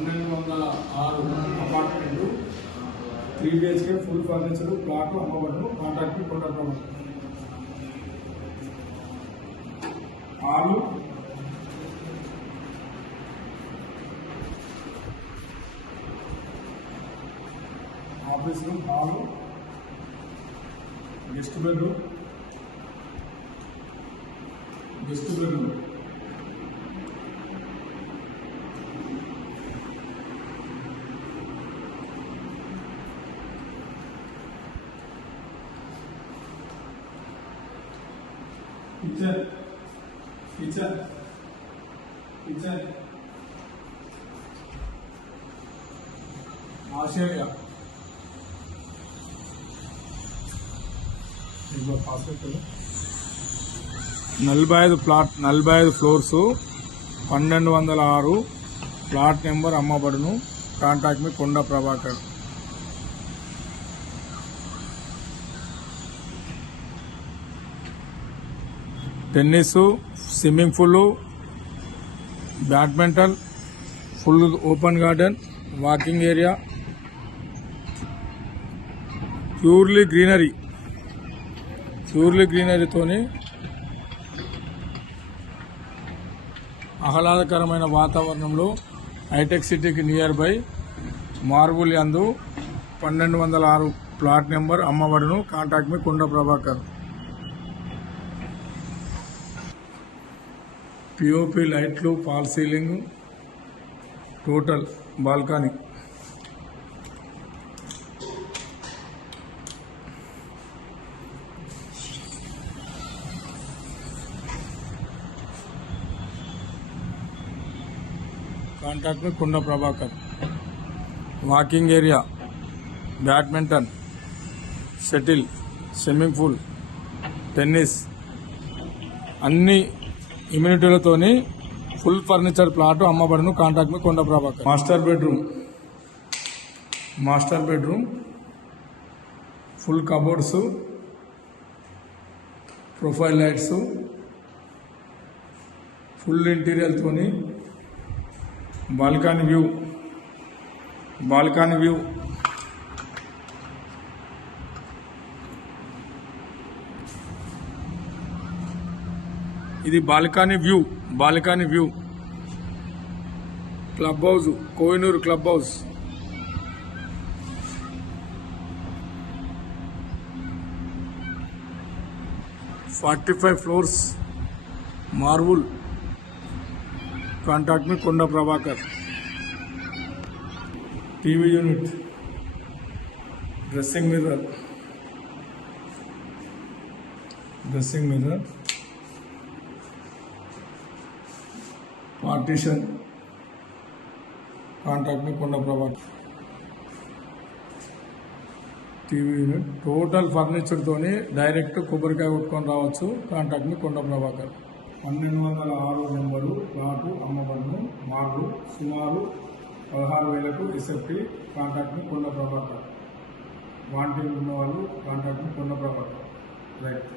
1206 apartment 3 BHK full furniture flat అమ్మబడును. Contact Kondaprabha. Hall office room, hall, guest bedroom, kitchen Australia 45 flat, 45 floors, 1206 flat number అమ్మబడును. Contact మీ Konda Prabhakar. Tennis, swimming pool, badminton, full open garden, walking area, purely గ్రీనరీతోని ఆహ్లాదకరమైన వాతావరణంలో hitech సిటీకి near by marble యందు 1206 flat number అమ్మబడును. Contact మీ Konda Prabhakar. P O P లైట్లు, fall ceiling, total balcony. Contact మీ Konda Prabhakar. Walking area, badminton, shuttle, swimming pool, tennis అన్ని ఇమ్యూనిటీలతోని ఫుల్ ఫర్నిచర్ ప్లాట్ అమ్మబడును. కాంటాక్ట్ మీ Konda Prabhakar. Master bedroom, full cupboards, profile lights, full ఇంటీరియర్తోని బాల్కనీ వ్యూ. ఇది balcony view. Club house, Kohinoor club house. $45 floors, marble. Contact మీ Konda Prabhakar. TV unit, dressing mirror, partition. Contact మీ Konda Prabhakar. TV unit total ఫర్నిచర్తోని direct కొబ్బరికాయ కొట్టుకొని రావచ్చు. కాంటాక్ట్ మీ కొండ ప్రభాకర్. 1206 నెంబరు ప్లాటు అమ్మబడును. మార్బుల్, సుమారు 16,000కు ఎస్ఎఫ్టీ. కాంటాక్ట్ మీ కొండ ప్రభాకర్. వాంటింగ్ ఉన్న వాళ్ళు కాంటాక్ట్ మీ కొండ ప్రభాకర్. రైట్.